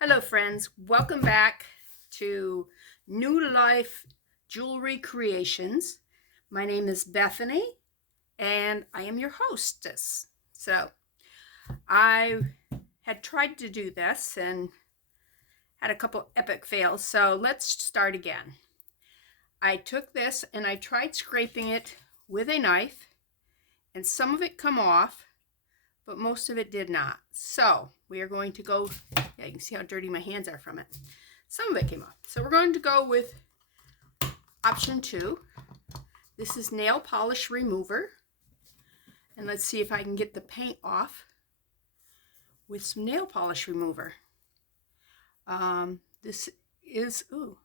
Hello friends, welcome back to New Life Jewelry Creations. My name is Bethany and I am your hostess. So I had tried to do this and had a couple epic fails, so let's start again. I took this and I tried scraping it with a knife and some of it come off, but most of it did not. So we are going to go, yeah, you can see how dirty my hands are from it. Some of it came off. So we're going to go with option 2. This is nail polish remover. And let's see if I can get the paint off with some nail polish remover. This is, ooh,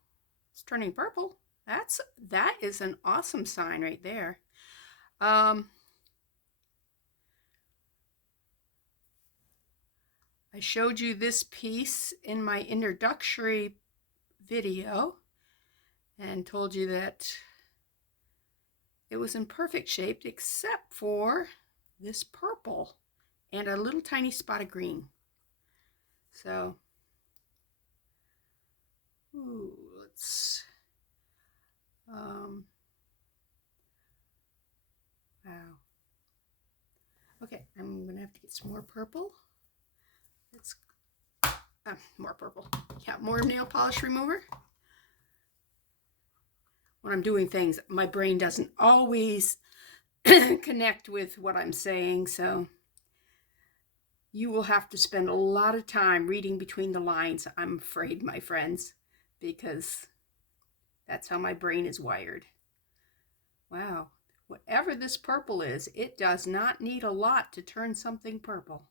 it's turning purple. That is an awesome sign right there. I showed you this piece in my introductory video and told you that it was in perfect shape except for this purple and a little tiny spot of green. So, let's, wow. Okay, I'm gonna have to get some more purple. Let's, more purple. Yeah, more nail polish remover. When I'm doing things, my brain doesn't always connect with what I'm saying, so you will have to spend a lot of time reading between the lines, I'm afraid, my friends, because that's how my brain is wired. Wow, whatever this purple is, it does not need a lot to turn something purple.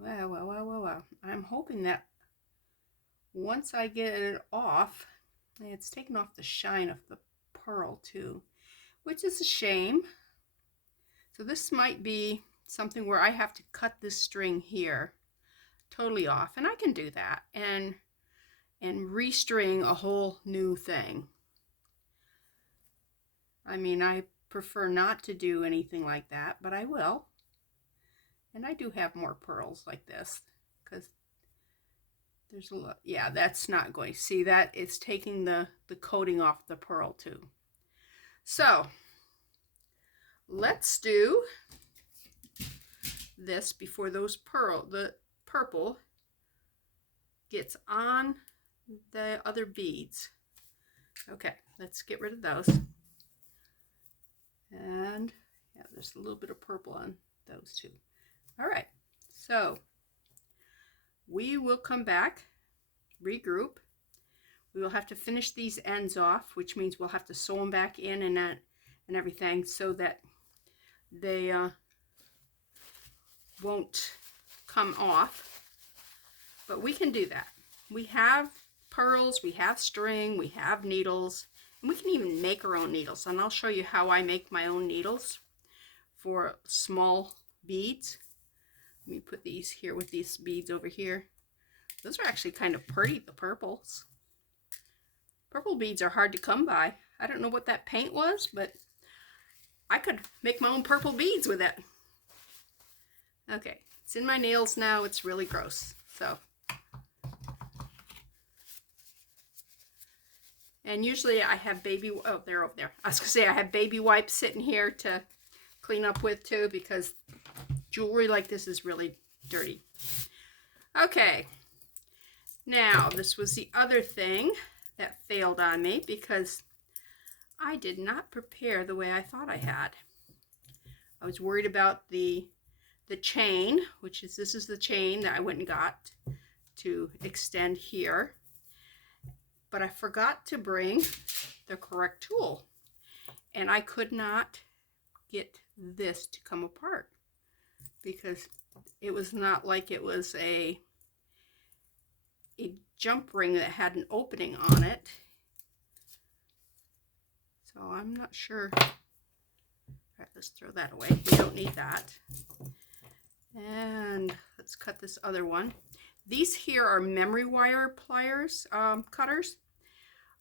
Wow. I'm hoping that once I get it off, it's taken off the shine of the pearl too, which is a shame. So this might be something where I have to cut this string here totally off, and I can do that and restring a whole new thing. I mean, I prefer not to do anything like that, but I will. And I do have more pearls like this because there's a lot. Yeah, that's not going. See, that it's taking the coating off the pearl too. So let's do this before the purple gets on the other beads. Okay, let's get rid of those. And yeah, there's a little bit of purple on those too. All right, so we will come back, regroup. We will have to finish these ends off, which means we'll have to sew them back in and everything so that they won't come off. But we can do that. We have pearls, we have string, we have needles, and we can even make our own needles. And I'll show you how I make my own needles for small beads. Let me put these here with these beads over here. Those are actually kind of pretty, the purples. Purple beads are hard to come by. I don't know what that paint was, but I could make my own purple beads with it. Okay, it's in my nails now. It's really gross. So, and usually I have oh, they're over there. I was gonna say I have baby wipes sitting here to clean up with too, because jewelry like this is really dirty. Okay, now this was the other thing that failed on me because I did not prepare the way I thought I had. I was worried about the chain, which is, this is the chain that I went and got to extend here, but I forgot to bring the correct tool, and I could not get this to come apart because it was not like it was a jump ring that had an opening on it. So I'm not sure. All right, let's throw that away. We don't need that. And let's cut this other one. These here are memory wire pliers, cutters.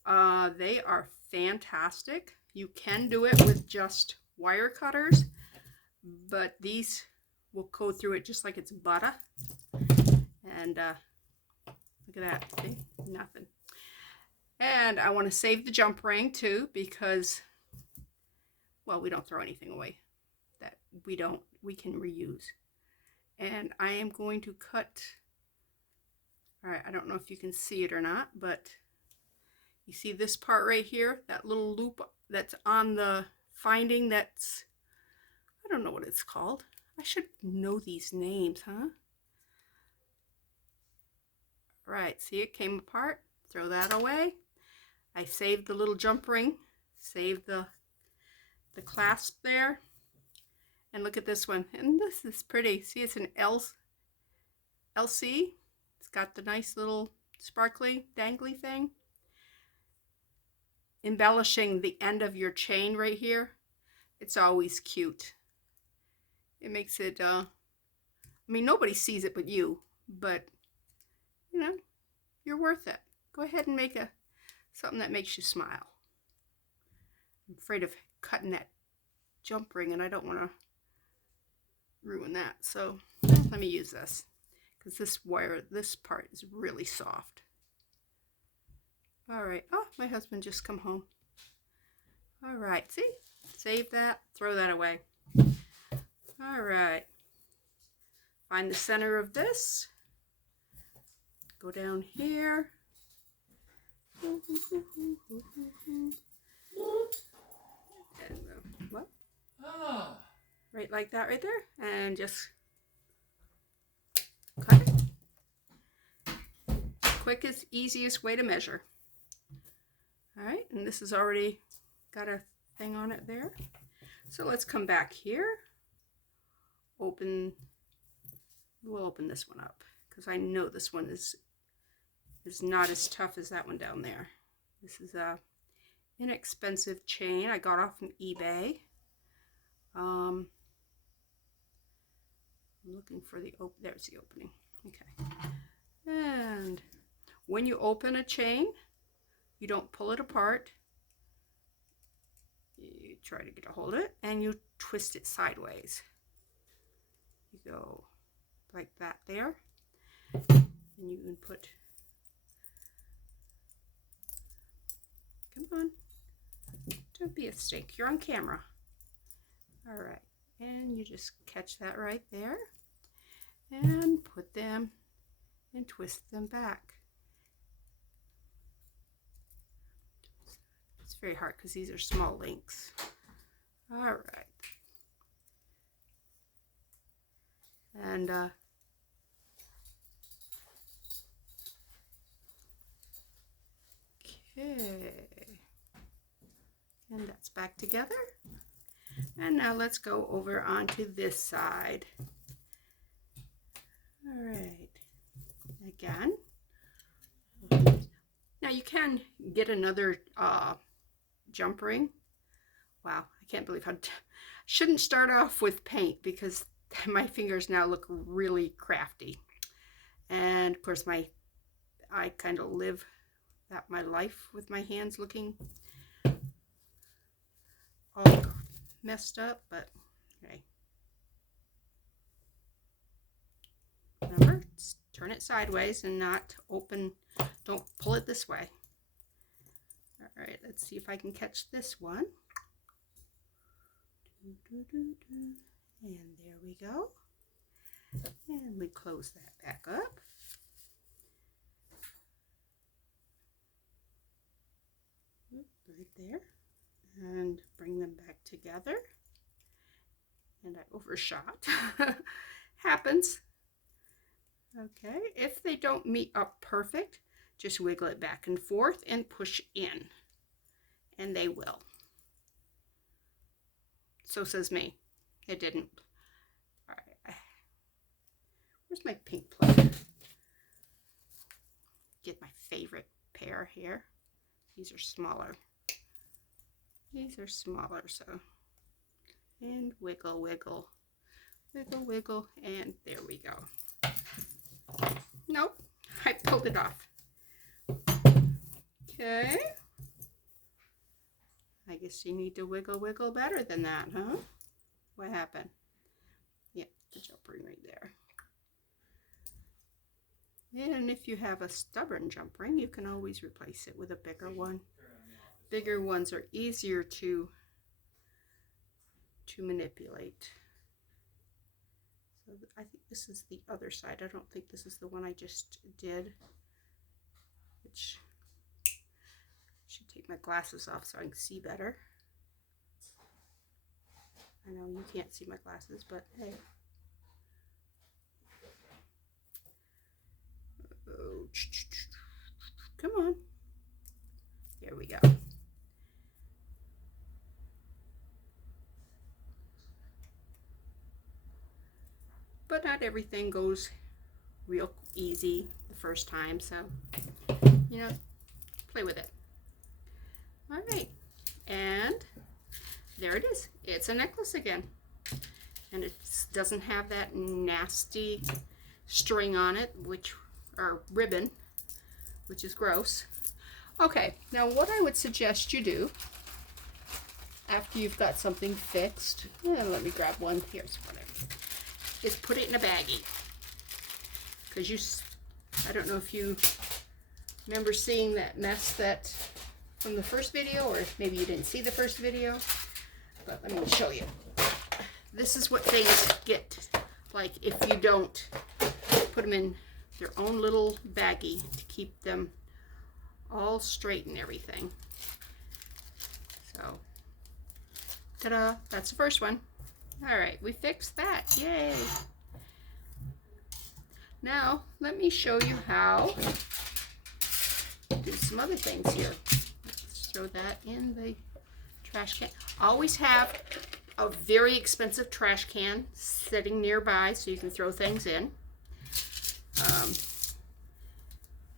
They are fantastic. You can do it with just wire cutters, but these will go through it just like it's butter. And Look at that. See? Nothing. And I want to save the jump ring too, because, well, we don't throw anything away that we can reuse. And I am going to cut, all right, I don't know if you can see it or not, but you see this part right here, that little loop that's on the finding, that's, I don't know what it's called. I should know these names, huh? Right, see, it came apart. Throw that away. I saved the little jump ring, saved the clasp there. And look at this one. And this is pretty. See, it's an LC. It's got the nice little sparkly, dangly thing. Embellishing the end of your chain right here. It's always cute. It makes it, I mean, nobody sees it but you. But, you know, you're worth it. Go ahead and make something that makes you smile. I'm afraid of cutting that jump ring, and I don't want to ruin that. So let me use this, because this part is really soft. All right. Oh, my husband just come home. All right. See? Save that. Throw that away. All right. Find the center of this. Go down here. And, what? Oh. Right like that right there. And just cut it. Quickest, easiest way to measure. All right, and this has already got a thing on it there. So let's come back here. We'll open this one up, because I know this one is not as tough as that one down there. This is a inexpensive chain I got off from eBay. I'm looking for there's the opening. Okay. And when you open a chain, you don't pull it apart. You try to get a hold of it, and you twist it sideways. You go like that there, and you can put, come on, don't be a stink, you're on camera. All right, and you just catch that right there and put them and twist them back. It's very hard because these are small links. All right. And okay. And that's back together. And now let's go over onto this side. All right. Again. Now you can get another jump ring. Wow, I can't believe how shouldn't start off with paint, because my fingers now look really crafty. And of course I kind of live my life with my hands looking all messed up, but okay. Remember, turn it sideways and not open, don't pull it this way. All right, let's see if I can catch this one. And there we go. And we close that back up. Right there. And bring them back together. And I overshot. Happens. Okay, if they don't meet up perfect, just wiggle it back and forth and push in. And they will. So says me. It didn't. All right. Where's my pink plug? Get my favorite pair here. These are smaller. These are smaller, so. And wiggle, wiggle. Wiggle, wiggle, and there we go. Nope, I pulled it off. Okay. I guess you need to wiggle, wiggle better than that, huh? What happened? Yeah, the jump ring right there. And if you have a stubborn jump ring, you can always replace it with a bigger one. Bigger ones are easier to manipulate. So I think this is the other side. I don't think this is the one I just did, which I should take my glasses off so I can see better. I know you can't see my glasses, but hey. Oh, come on. There we go. But not everything goes real easy the first time, so, you know, play with it. All right, and there it is. It's a necklace again. And it doesn't have that nasty string on it, or ribbon, which is gross. Okay, now what I would suggest you do after you've got something fixed, let me grab one, here's whatever, is put it in a baggie. Because I don't know if you remember seeing that mess that from the first video, or maybe you didn't see the first video, but let me show you. This is what things get like if you don't put them in their own little baggie to keep them all straight and everything. So, ta-da, that's the first one. All right, we fixed that, yay. Now, let me show you how to do some other things here. Let's throw that in the trash can. Always have a very expensive trash can sitting nearby so you can throw things in.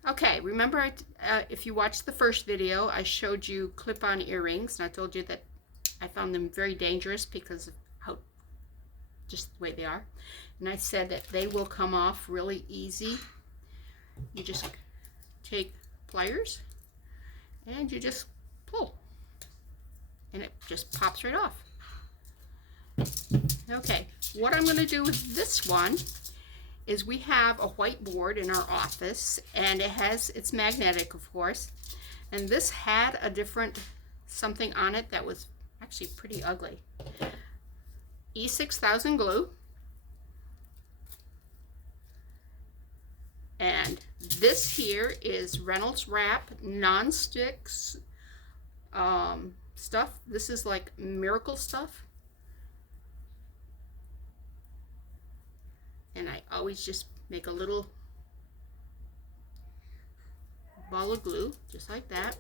Okay, remember if you watched the first video, I showed you clip-on earrings, and I told you that I found them very dangerous because of how, just the way they are. And I said that they will come off really easy. You just take pliers and you just pull, and it just pops right off. Okay, what I'm going to do with this one is we have a whiteboard in our office, and it's magnetic, of course, and this had a different something on it that was actually pretty ugly. E6000 glue, and this here is Reynolds Wrap non-stick stuff. This is like miracle stuff. And I always just make a little ball of glue, just like that.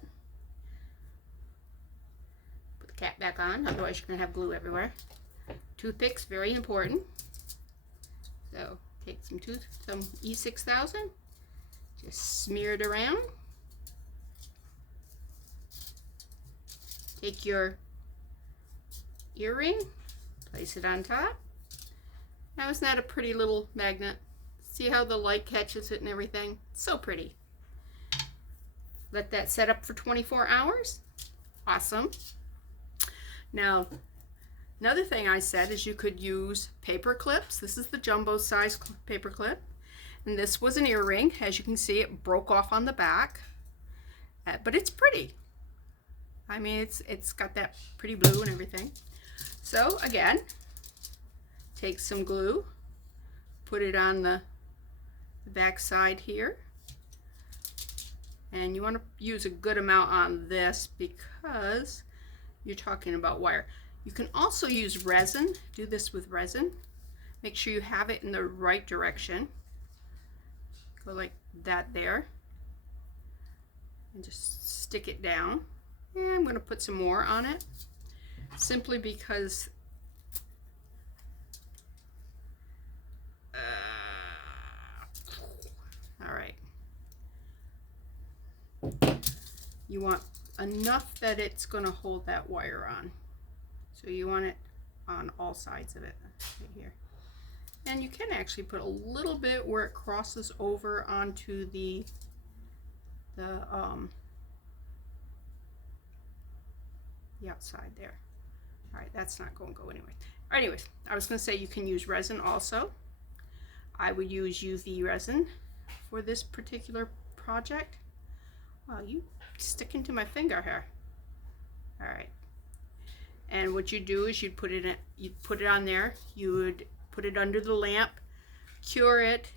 Put the cap back on, otherwise you're going to have glue everywhere. Toothpicks, very important. So take some E6000, just smear it around. Take your earring, place it on top. Now, isn't that a pretty little magnet? See how the light catches it and everything? So pretty. Let that set up for 24 hours. Awesome. Now, another thing I said is you could use paper clips. This is the jumbo size paper clip. And this was an earring. As you can see, it broke off on the back. But it's pretty. I mean, it's got that pretty blue and everything. So, again, take some glue, put it on the back side here, and you want to use a good amount on this because you're talking about wire. You can also use resin. Do this with resin. Make sure you have it in the right direction. Go like that there, and just stick it down. And I'm going to put some more on it, simply because all right. You want enough that it's going to hold that wire on. So you want it on all sides of it, right here. And you can actually put a little bit where it crosses over onto the outside there. All right, that's not going to go anywhere. Anyways, I was going to say you can use resin also. I would use UV resin. for this particular project. Well, you sticking to my finger here. All right. And what you do is you'd put it on there. You would put it under the lamp, cure it.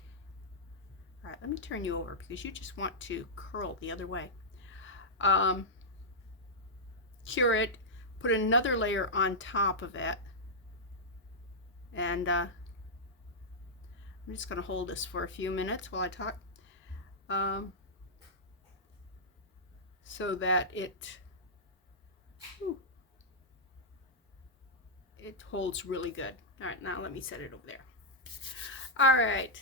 All right, let me turn you over because you just want to curl the other way. Cure it, put another layer on top of it, and I'm just going to hold this for a few minutes while I talk, so that it holds really good. All right, now let me set it over there. All right,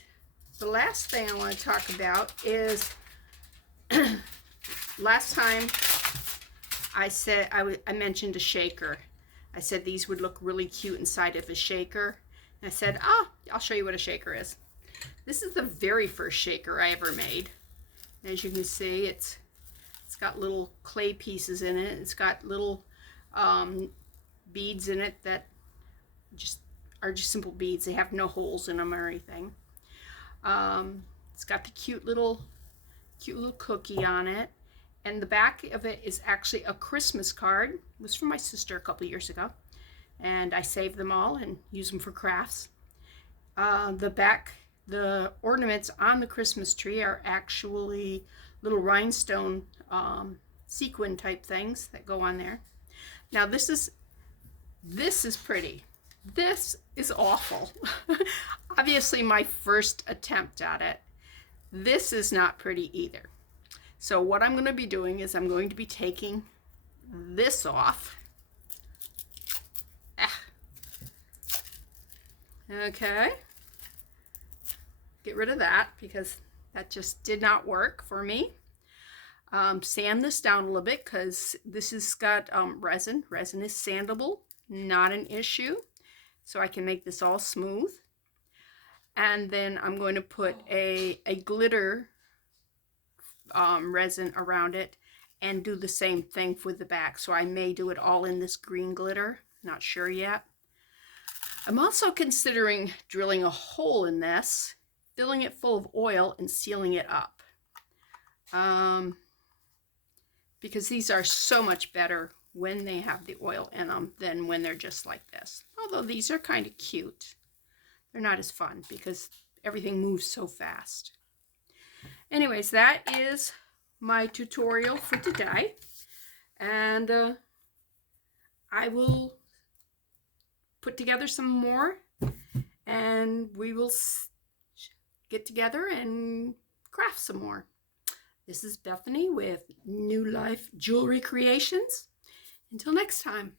the last thing I want to talk about is last time I said I mentioned a shaker. I said these would look really cute inside of a shaker. And I said, I'll show you what a shaker is. This is the very first shaker I ever made. As you can see, it's got little clay pieces in it. It's got little beads in it that are just simple beads. They have no holes in them or anything. It's got the cute little cookie on it. And the back of it is actually a Christmas card. It was from my sister a couple years ago. And I saved them all and use them for crafts. The ornaments on the Christmas tree are actually little rhinestone sequin type things that go on there. Now this is pretty. This is awful. Obviously my first attempt at it. This is not pretty either. So what I'm going to be doing is I'm going to be taking this off. Okay. Get rid of that because that just did not work for me. Sand this down a little bit because this has got resin. Resin is sandable, not an issue. So I can make this all smooth. And then I'm going to put a glitter resin around it and do the same thing with the back. So I may do it all in this green glitter. Not sure yet. I'm also considering drilling a hole in this, filling it full of oil and sealing it up. Because these are so much better when they have the oil in them than when they're just like this. Although these are kind of cute. They're not as fun because everything moves so fast. Anyways, that is my tutorial for today. And I will put together some more and we will get together and craft some more. This is Bethany with New Life Jewelry Creations. Until next time.